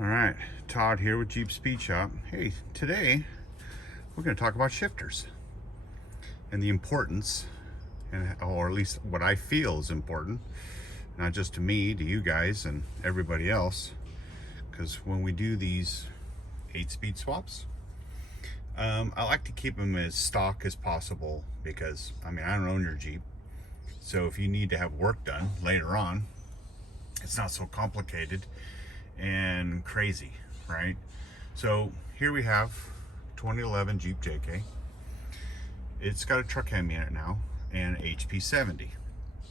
All right, Todd here with Jeep Speed Shop. Hey, today we're going to talk about shifters and the importance, or at least what I feel is important, not just to me, to you guys and everybody else, because when we do these 8-speed swaps, I like to keep them as stock as possible because, I mean, I don't own your Jeep, so if you need to have work done later on, it's not so complicated and crazy, right? So here we have 2011 Jeep JK. It's got a truck cam in it now and HP 70.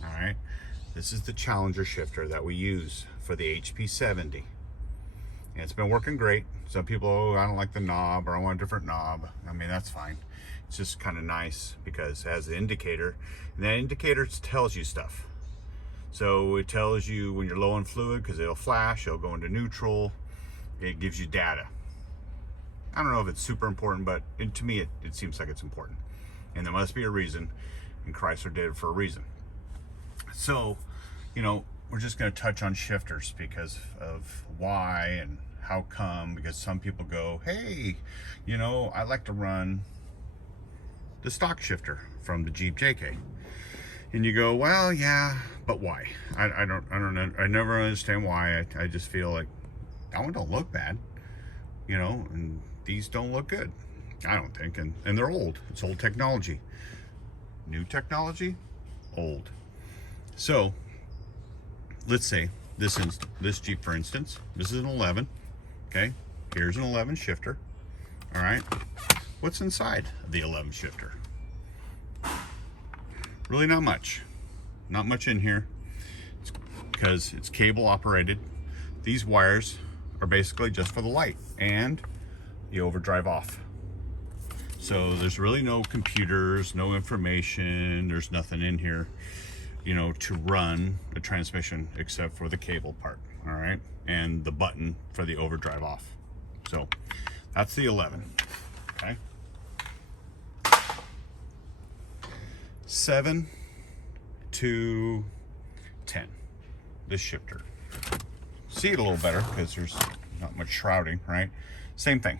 All right, this is the Challenger shifter that we use for the HP 70, and it's been working great. Some people, oh, I don't like the knob, or I want a different knob. I mean, that's fine. It's just kind of nice because it has an indicator, and that indicator tells you stuff. So it tells you when you're low on fluid, because it'll flash, it'll go into neutral. It gives you data. I don't know if it's super important, but to me it seems like it's important. And there must be a reason, and Chrysler did it for a reason. So, you know, we're just going to touch on shifters because of why and how come, because some people go, hey, you know, I like to run the stock shifter from the Jeep JK. And you go, well, yeah, but why? I never understand why. I just feel like that one don't look bad, you know, and these don't look good, I don't think. And they're old. It's old technology. New technology, old. So let's say this Jeep, for instance, this is an 11. Okay, here's an 11 shifter. All right, what's inside the 11 shifter? Really not much in here. It's because it's cable operated. These wires are basically just for the light and the overdrive off. So there's really no computers, no information, there's nothing in here, you know, to run a transmission except for the cable part, all right? And the button for the overdrive off. So that's the 11, okay? 7 to 10, this shifter. See it a little better because there's not much shrouding, right? Same thing.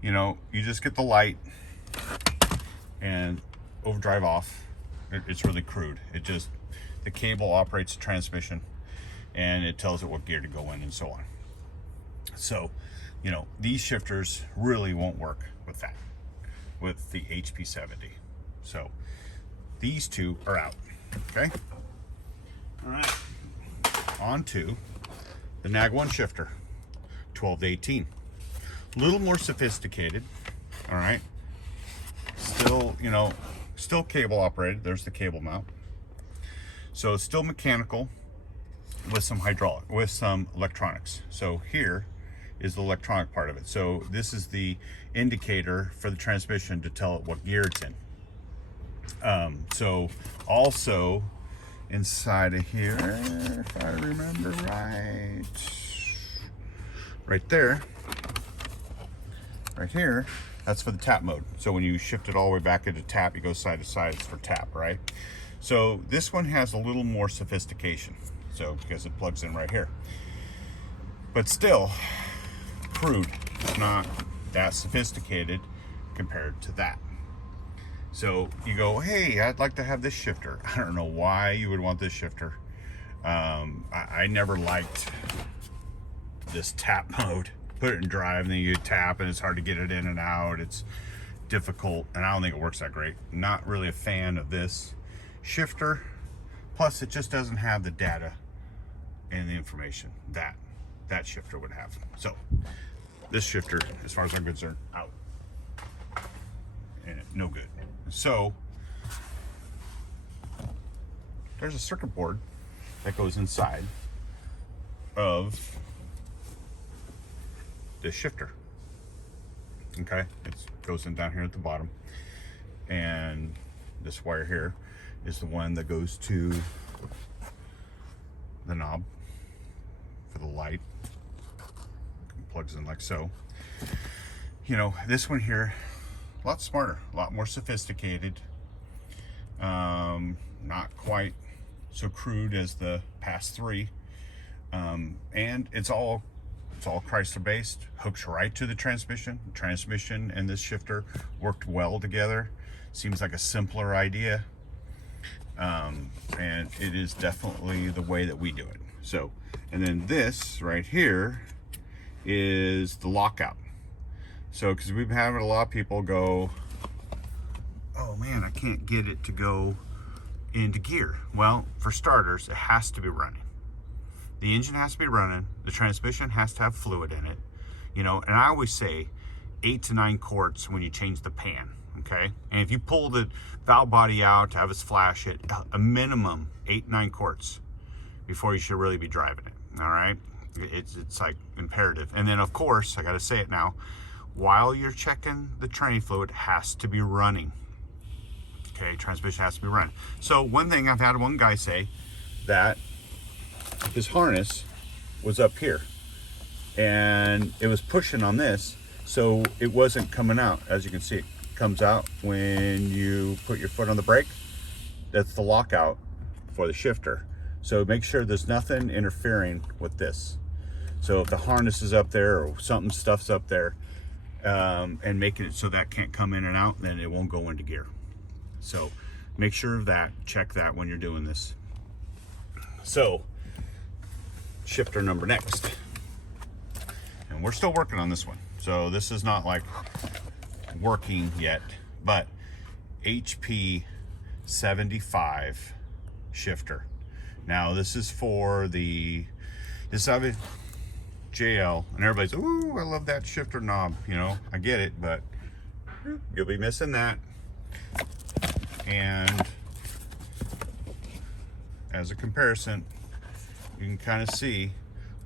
You know, you just get the light and overdrive off. It's really crude. The cable operates the transmission and it tells it what gear to go in and so on. So, you know, these shifters really won't work with that, with the HP 70. So these two are out, okay? All right, on to the NAG 1 shifter, 12 to 18. A little more sophisticated, all right? Still, you know, still cable operated. There's the cable mount. So it's still mechanical with some hydraulic, with some electronics. So here is the electronic part of it. So this is the indicator for the transmission to tell it what gear it's in. So also inside of here, if I remember right there, right here, that's for the tap mode. So when you shift it all the way back into tap, you go side to side, it's for tap, right? So this one has a little more sophistication, so because it plugs in right here. But still, crude. It's not that sophisticated compared to that. So you go, hey, I'd like to have this shifter. I don't know why you would want this shifter. I never liked this tap mode. Put it in drive and then you tap and it's hard to get it in and out. It's difficult and I don't think it works that great. Not really a fan of this shifter. Plus it just doesn't have the data and the information that shifter would have. So this shifter, as far as I'm concerned, out. And no good. So there's a circuit board that goes inside of this shifter. Okay, it goes in down here at the bottom, and this wire here is the one that goes to the knob for the light. It plugs in like so. You know, this one here, a lot smarter, a lot more sophisticated. Not quite so crude as the past three. And it's all It's all Chrysler based, hooks right to the transmission. Transmission and this shifter worked well together. Seems like a simpler idea. And it is definitely the way that we do it. So, and then this right here is the lockout. So, because we've been having a lot of people go, oh man, I can't get it to go into gear. Well, for starters, it has to be running. The engine has to be running. The transmission has to have fluid in it. You know, and I always say 8 to 9 quarts when you change the pan. Okay, and if you pull the valve body out to have us flash it, a minimum 8-9 quarts before you should really be driving it. All right, it's like imperative. And then of course, I got to say it now, while you're checking the training fluid, it has to be running. Okay, transmission has to be running. So one thing, I've had one guy say that his harness was up here and it was pushing on this, so it wasn't coming out. As you can see, it comes out when you put your foot on the brake. That's the lockout for the shifter. So make sure there's nothing interfering with this. So if the harness is up there or something stuff's up there, and making it so that can't come in and out, then it won't go into gear. So make sure of that, check that when you're doing this. So shifter number next, and we're still working on this one. So this is not like working yet, but HP 75 shifter. Now this is for this JL, and everybody's, ooh, I love that shifter knob. You know, I get it, but you'll be missing that. And as a comparison, you can kind of see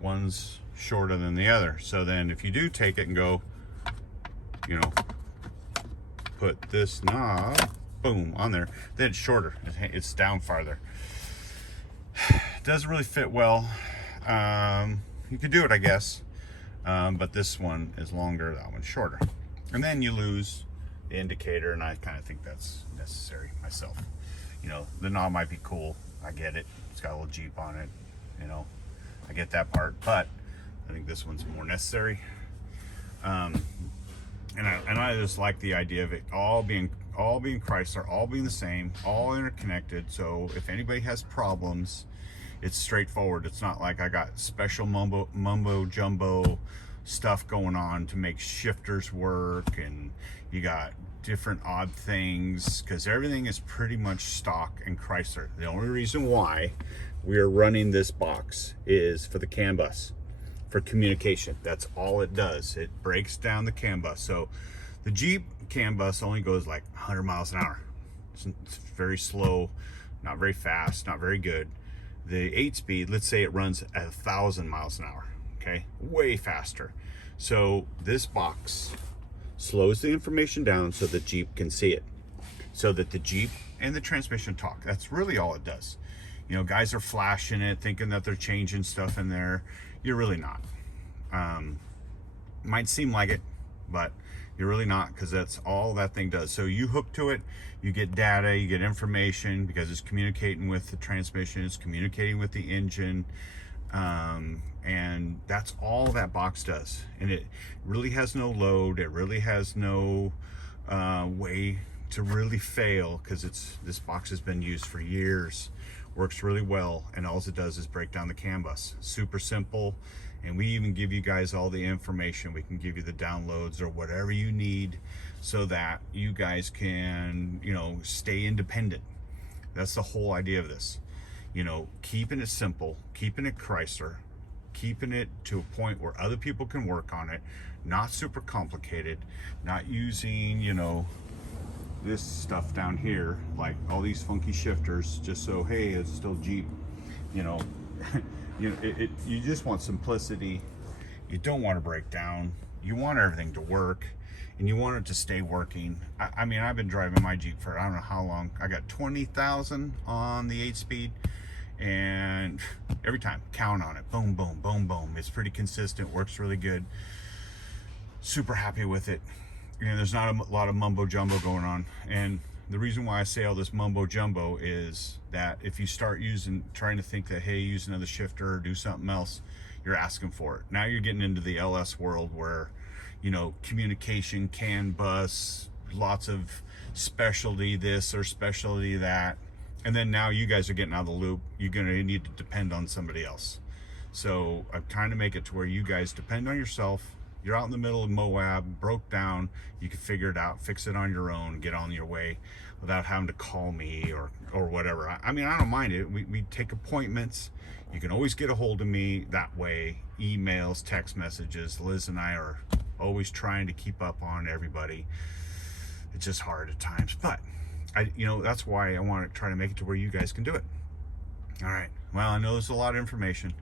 one's shorter than the other. So then if you do take it and go, you know, put this knob, boom, on there, then it's shorter. It's down farther. It doesn't really fit well. You could do it, I guess, but this one is longer, that one's shorter. And then you lose the indicator, and I kind of think that's necessary myself. You know, the knob might be cool, I get it. It's got a little Jeep on it, you know, I get that part, but I think this one's more necessary. And I just like the idea of it all being Chrysler, all being the same, all interconnected. So if anybody has problems, it's straightforward. It's not like I got special mumbo jumbo stuff going on to make shifters work, and you got different odd things, because everything is pretty much stock and Chrysler. The only reason why we are running this box is for the CAN bus, for communication. That's all it does. It breaks down the CAN bus. So the Jeep CAN bus only goes like 100 miles an hour. It's very slow, not very fast, not very good. The 8-speed, let's say it runs at 1,000 miles an hour, okay? Way faster. So this box slows the information down so the Jeep can see it, so that the Jeep and the transmission talk. That's really all it does. You know, guys are flashing it, thinking that they're changing stuff in there. You're really not. Might seem like it, but you're really not, because that's all that thing does. So you hook to it, you get data, you get information, because it's communicating with the transmission, it's communicating with the engine, and that's all that box does. And it really has no load, it really has no way to really fail, because this box has been used for years, works really well, and all it does is break down the CAN bus. Super simple. And we even give you guys all the information. We can give you the downloads or whatever you need, so that you guys can, you know, stay independent. That's the whole idea of this. You know, keeping it simple, keeping it Chrysler, keeping it to a point where other people can work on it, not super complicated, not using, you know, this stuff down here, like all these funky shifters, just so, hey, it's still Jeep, you know. You know, you just want simplicity. You don't want to break down. You want everything to work, and you want it to stay working. I mean, I've been driving my Jeep for I don't know how long. I got 20,000 on the 8-speed, and every time, count on it. Boom, boom, boom, boom. It's pretty consistent, works really good. Super happy with it. You know, there's not a lot of mumbo jumbo going on. And the reason why I say all this mumbo jumbo is that if you start trying to think that, hey, use another shifter or do something else, you're asking for it. Now you're getting into the LS world where, you know, communication, CAN bus, lots of specialty this or specialty that. And then now you guys are getting out of the loop. You're going to need to depend on somebody else. So I'm trying to make it to where you guys depend on yourself. You're out in the middle of Moab, broke down, you can figure it out, fix it on your own, get on your way without having to call me or whatever. I mean, I don't mind it. We take appointments. You can always get a hold of me that way. Emails, text messages. Liz and I are always trying to keep up on everybody. It's just hard at times, but you know, that's why I want to try to make it to where you guys can do it. All right. Well, I know there's a lot of information,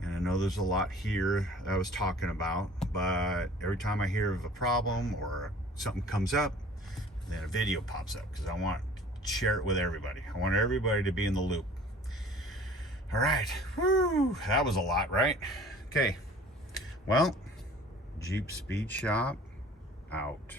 and I know there's a lot here that I was talking about, but every time I hear of a problem or something comes up, then a video pops up because I want to share it with everybody. I want everybody to be in the loop. All right. Woo, that was a lot, right? Okay. Well, Jeep Speed Shop out.